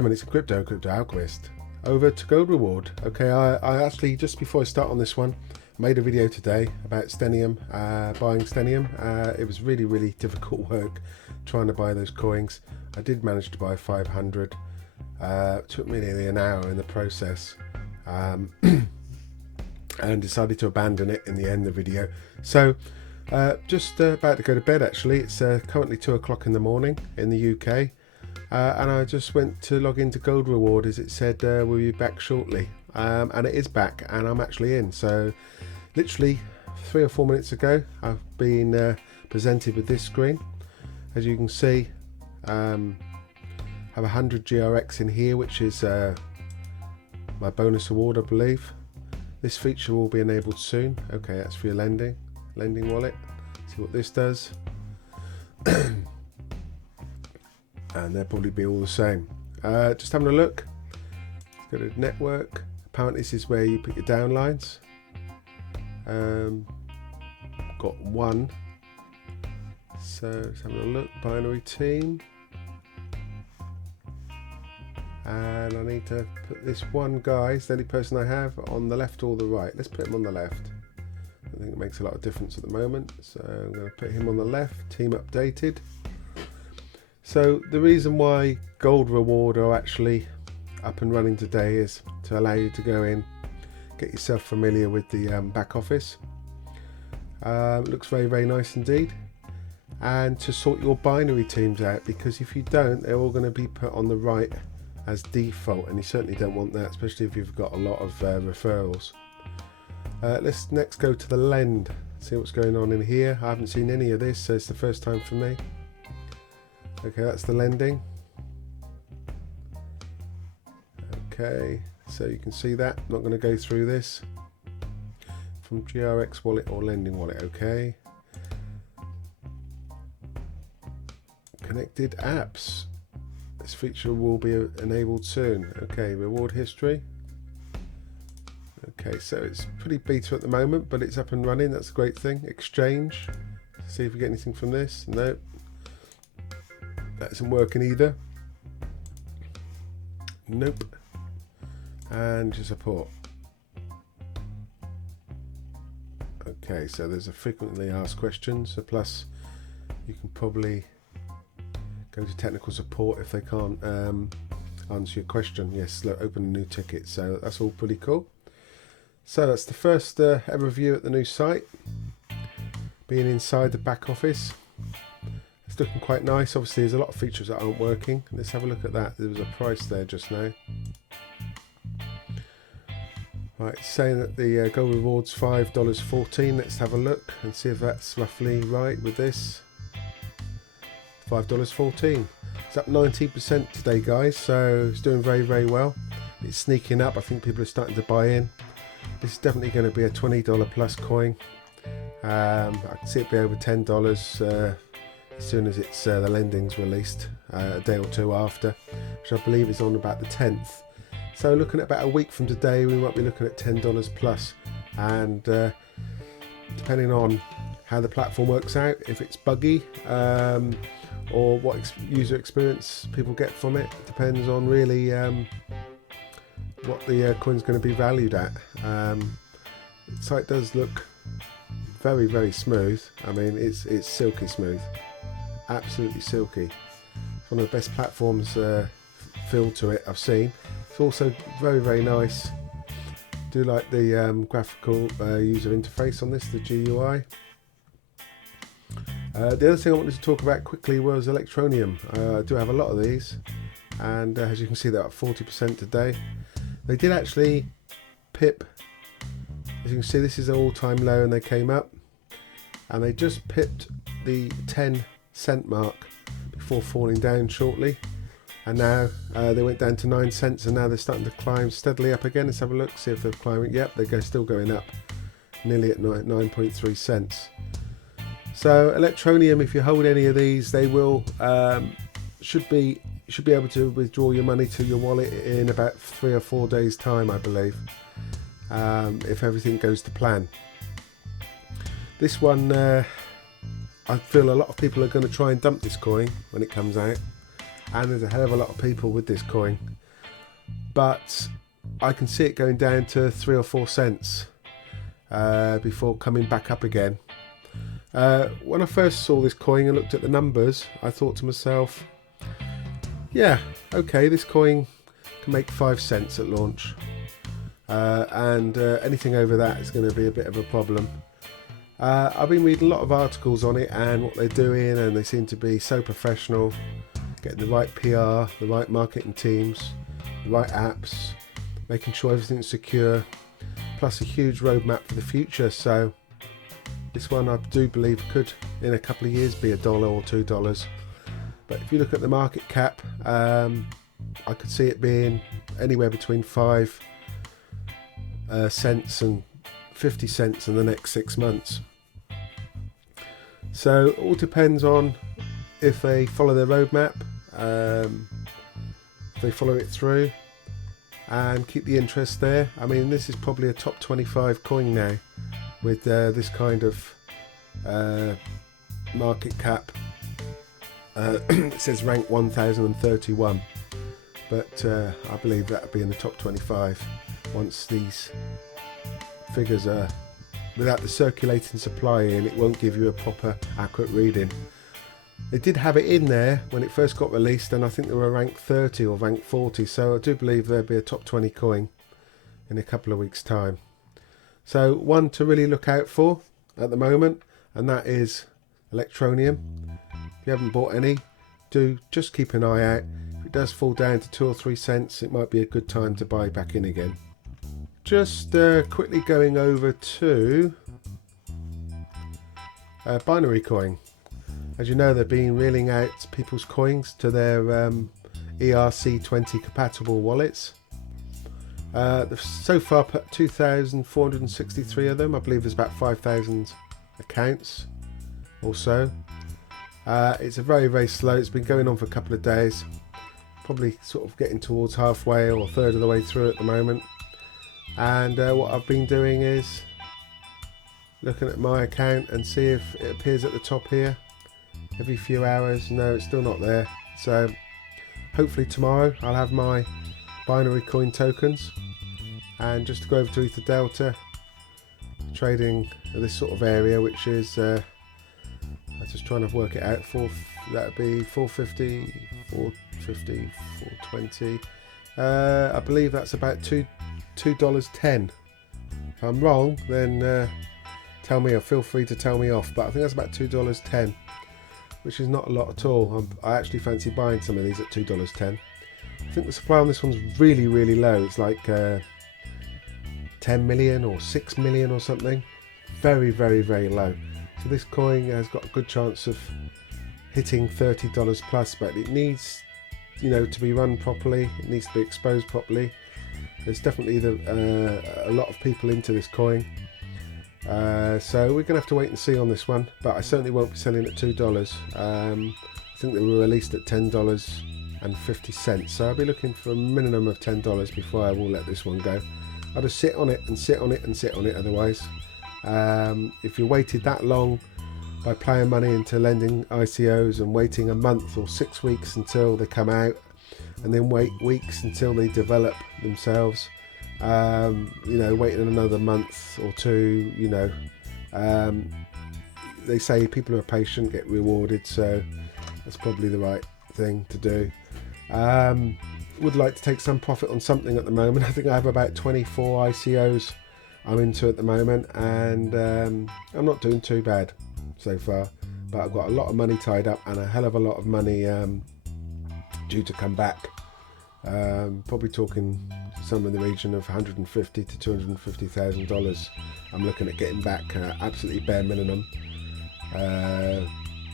10 minutes of crypto alchemist. Over to gold reward. Okay, I actually, just before I start on this one, made a video today about Steneum, buying Steneum. It was really difficult work trying to buy those coins. I did manage to buy 500. Took me nearly an hour in the process, and decided to abandon it in the end of the video. So just about to go to bed actually. It's currently 2 o'clock in the morning in the UK. And I just went to log into gold reward, as it said we'll be back shortly, and it is back, and I'm actually in. So literally 3 or 4 minutes ago I've been presented with this screen. As you can see, I have 100 GRX in here, which is my bonus award, I believe. This feature will be enabled soon. Okay, that's for your lending wallet. See what this does. And they'll probably be all the same. Just having a look. Let's go to network. Apparently this is where you put your downlines. Got one. So let's have a look. Binary team. And I need to put this one guy, it's the only person I have, on the left or the right. Let's put him on the left. I think it makes a lot of difference at the moment. So I'm going to put him on the left. Team updated. So the reason why gold reward are actually up and running today is to allow you to go in, get yourself familiar with the back office. Looks very nice indeed. And to sort your binary teams out, because if you don't, they're all going to be put on the right as default, and you certainly don't want that, especially if you've got a lot of referrals. Let's next go to the lend, see what's going on in here. I haven't seen any of this, so it's the first time for me. Okay, that's the lending. Okay, so you can see that. I'm not going to go through this. From GRX wallet or lending wallet, okay. Connected apps. This feature will be enabled soon. Okay, reward history. Okay, so it's pretty beta at the moment, but it's up and running. That's a great thing. Exchange. See if we get anything from this. Nope. That isn't working either. Nope. And your support. Okay, so there's a frequently asked questions. So plus, you can probably go to technical support if they can't answer your question. Yes, look, open a new ticket. So that's all pretty cool. So that's the first ever view at the new site. Being inside the back office. It's looking quite nice. Obviously there's a lot of features that aren't working. Let's have a look at that. There was a price there just now. Right, it's saying that the gold reward's $5.14. Let's have a look and see if that's roughly right with this. $5.14. It's up 19% today, guys, so it's doing very well. It's sneaking up. I think people are starting to buy in. This is definitely going to be a $20 plus coin. I can see it be over $10 as soon as it's the lending's released, a day or two after, which I believe is on about the 10th. So looking at about a week from today, we might be looking at $10 plus, and depending on how the platform works out, if it's buggy or what user experience people get from it, depends on really what the coin's going to be valued at. The site does look very smooth. I mean, it's silky smooth, absolutely silky. It's one of the best platforms feel to it I've seen. It's also very nice. Do like the graphical user interface on this, the GUI. The other thing I wanted to talk about quickly was Electroneum. I do have a lot of these, and as you can see, they're up 40% today. They did actually pip, as you can see, this is an all-time low, and they came up, and they just pipped the 10-cent mark before falling down shortly, and now they went down to 9 cents, and now they're starting to climb steadily up again. Let's have a look, see if they're climbing. Yep, they're still going up, nearly at 9.3 cents. So Electroneum, if you hold any of these, they will should be able to withdraw your money to your wallet in about 3 or 4 days time, I believe, if everything goes to plan. This one, I feel a lot of people are going to try and dump this coin when it comes out. and there's a hell of a lot of people with this coin, but I can see it going down to 3 or 4 cents before coming back up again. When I first saw this coin and looked at the numbers, I thought to myself, yeah, okay, this coin can make 5 cents at launch, and anything over that is going to be a bit of a problem. I've been reading a lot of articles on it and what they're doing, and they seem to be so professional, getting the right PR, the right marketing teams, the right apps, making sure everything's secure, plus a huge roadmap for the future. So this one I do believe could in a couple of years be $1 or $2. But if you look at the market cap, I could see it being anywhere between 5 cents and 50 cents in the next 6 months. So it all depends on if they follow their roadmap, if they follow it through and keep the interest there. I mean, this is probably a top 25 coin now with this kind of market cap. It says rank 1031, but I believe that would be in the top 25 once these figures are, without the circulating supply in, it won't give you a proper accurate reading. They did have it in there when it first got released, and I think they were rank 30 or rank 40, so I do believe there'll be a top 20 coin in a couple of weeks time. So one to really look out for at the moment, and that is Electroneum. If you haven't bought any, do just keep an eye out. If it does fall down to 2 or 3 cents, it might be a good time to buy back in again. Just quickly going over to binary coin. As you know, they've been reeling out people's coins to their ERC20 compatible wallets. They've so far put 2,463 of them. I believe there's about 5,000 accounts or so. It's a very slow. It's been going on for a couple of days. Probably sort of getting towards halfway or a third of the way through at the moment. And what I've been doing is looking at my account and see if it appears at the top here every few hours. No, it's still not there. So hopefully tomorrow I'll have my binary coin tokens, and just to go over to Ether Delta, trading this sort of area, which is I'm just trying to work it out. That would be 450, 450, 420. I believe that's about $2.10. If I'm wrong, then tell me, or feel free to tell me off, but I think that's about $2.10, which is not a lot at all. I actually fancy buying some of these at $2.10. I think the supply on this one's really low. It's like 10 million or 6 million or something. Very low. So this coin has got a good chance of hitting $30 plus, but it needs, to be run properly. It needs to be exposed properly. There's definitely a lot of people into this coin, so we're gonna have to wait and see on this one, but I certainly won't be selling at $2. I think they were released at $10.50, so I'll be looking for a minimum of $10 before I will let this one go. I'll just sit on it and sit on it and sit on it otherwise. If you waited that long by playing money into lending ICOs and waiting a month or 6 weeks until they come out, and then wait weeks until they develop themselves, waiting another month or two, they say people who are patient get rewarded, so that's probably the right thing to do. Would like to take some profit on something at the moment. I think I have about 24 ICOs I'm into at the moment, and I'm not doing too bad so far, but I've got a lot of money tied up and a hell of a lot of money due to come back. Probably talking some in the region of $150,000 to $250,000. I'm looking at getting back absolutely bare minimum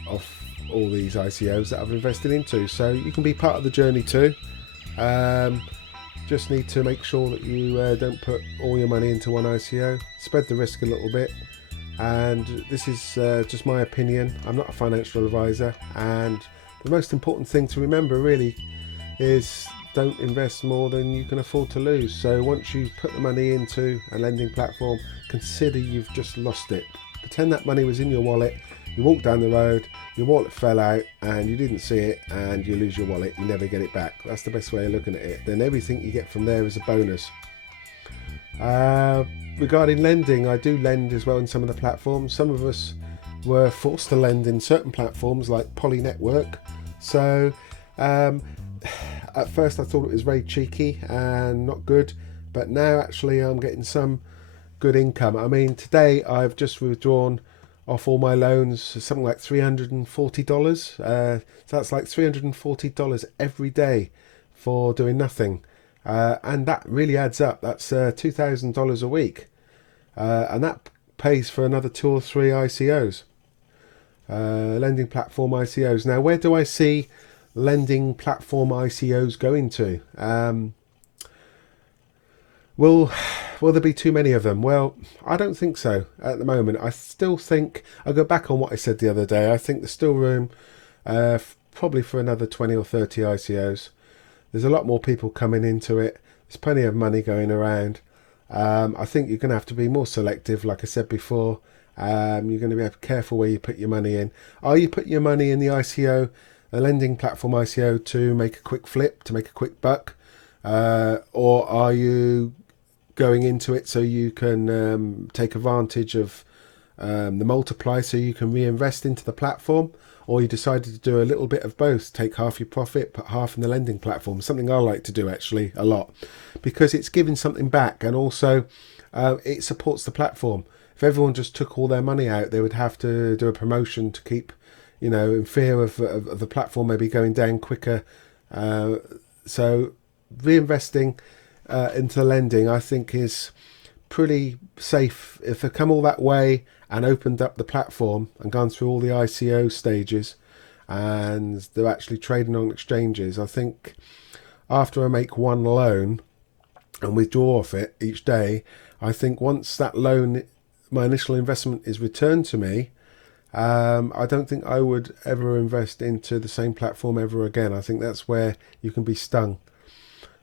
off all these ICOs that I've invested into, so you can be part of the journey too. Just need to make sure that you don't put all your money into one ICO. Spread the risk a little bit, and this is just my opinion. I'm not a financial advisor, and the most important thing to remember really is don't invest more than you can afford to lose. So once you put the money into a lending platform, consider you've just lost it. Pretend that money was in your wallet, You walk down the road, your wallet fell out and you didn't see it, and you lose your wallet, you never get it back. That's the best way of looking at it. Then everything you get from there is a bonus. Regarding lending, I do lend as well in some of the platforms. Some of us were forced to lend in certain platforms like Poly Network. So at first I thought it was very cheeky and not good, but now actually I'm getting some good income. I mean, today I've just withdrawn off all my loans something like $340. So that's like $340 every day for doing nothing. And that really adds up. That's $2,000 a week. And that pays for another 2 or 3 ICOs. Lending platform ICOs. Now, where do I see lending platform ICOs going to? Will there be too many of them? Well, I don't think so at the moment. I still think, I'll go back on what I said the other day, I think there's still room probably for another 20 or 30 ICOs. There's a lot more people coming into it. There's plenty of money going around. I think you're going to have to be more selective, like I said before. You're going to be careful where you put your money in. Are you putting your money in the ICO, a lending platform ICO, to make a quick flip, to make a quick buck? Or are you going into it so you can take advantage of the multiply, so you can reinvest into the platform? Or you decided to do a little bit of both, take half your profit, put half in the lending platform? Something I like to do actually a lot, because it's giving something back, and also it supports the platform. If everyone just took all their money out, they would have to do a promotion to keep, in fear of the platform maybe going down quicker. So reinvesting into lending, I think, is pretty safe. If they come all that way and opened up the platform and gone through all the ICO stages, and they're actually trading on exchanges, I think after I make one loan and withdraw off it each day, I think once that loan, my initial investment, is returned to me, I don't think I would ever invest into the same platform ever again. I think that's where you can be stung,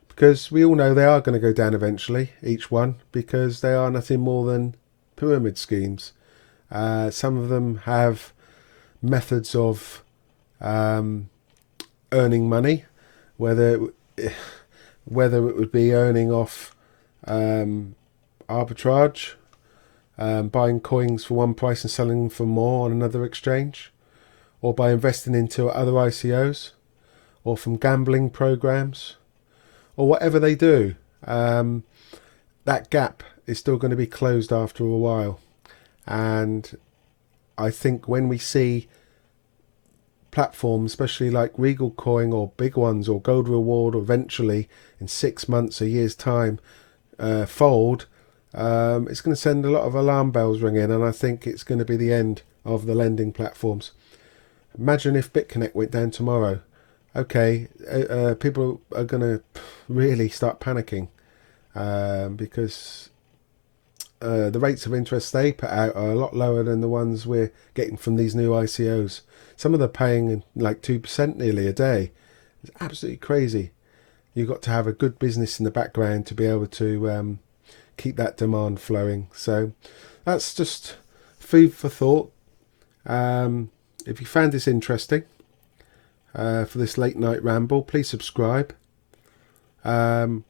because we all know they are going to go down eventually, each one, because they are nothing more than pyramid schemes. Some of them have methods of earning money, whether it would be earning off arbitrage, buying coins for one price and selling them for more on another exchange, or by investing into other ICOs, or from gambling programs, or whatever they do. That gap is still going to be closed after a while. And I think when we see platforms, especially like Regal Coin or big ones or Gold Reward, or eventually in 6 months, a year's time, fold, it's going to send a lot of alarm bells ringing, and I think it's going to be the end of the lending platforms. Imagine if BitConnect went down tomorrow. Okay, people are going to really start panicking, because the rates of interest they put out are a lot lower than the ones we're getting from these new ICOs. Some of them are paying like 2% nearly a day. It's absolutely crazy. You've got to have a good business in the background to be able to keep that demand flowing. So that's just food for thought. If you found this interesting, for this late night ramble, please subscribe. And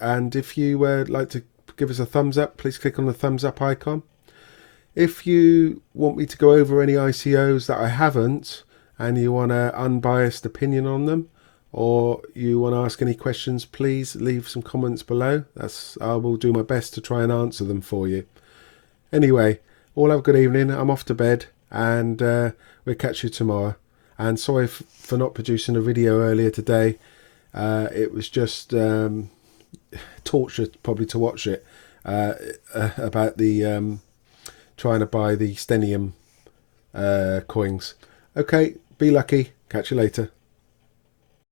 if you would like to give us a thumbs up, please click on the thumbs up icon. If you want me to go over any ICOs that I haven't, and you want an unbiased opinion on them, or you want to ask any questions, please leave some comments below. I will do my best to try and answer them for you. Anyway, all have a good evening. I'm off to bed, and we'll catch you tomorrow. And sorry for not producing a video earlier today. It was just torture probably to watch it, about the trying to buy the Steneum coins. Okay, be lucky. Catch you later.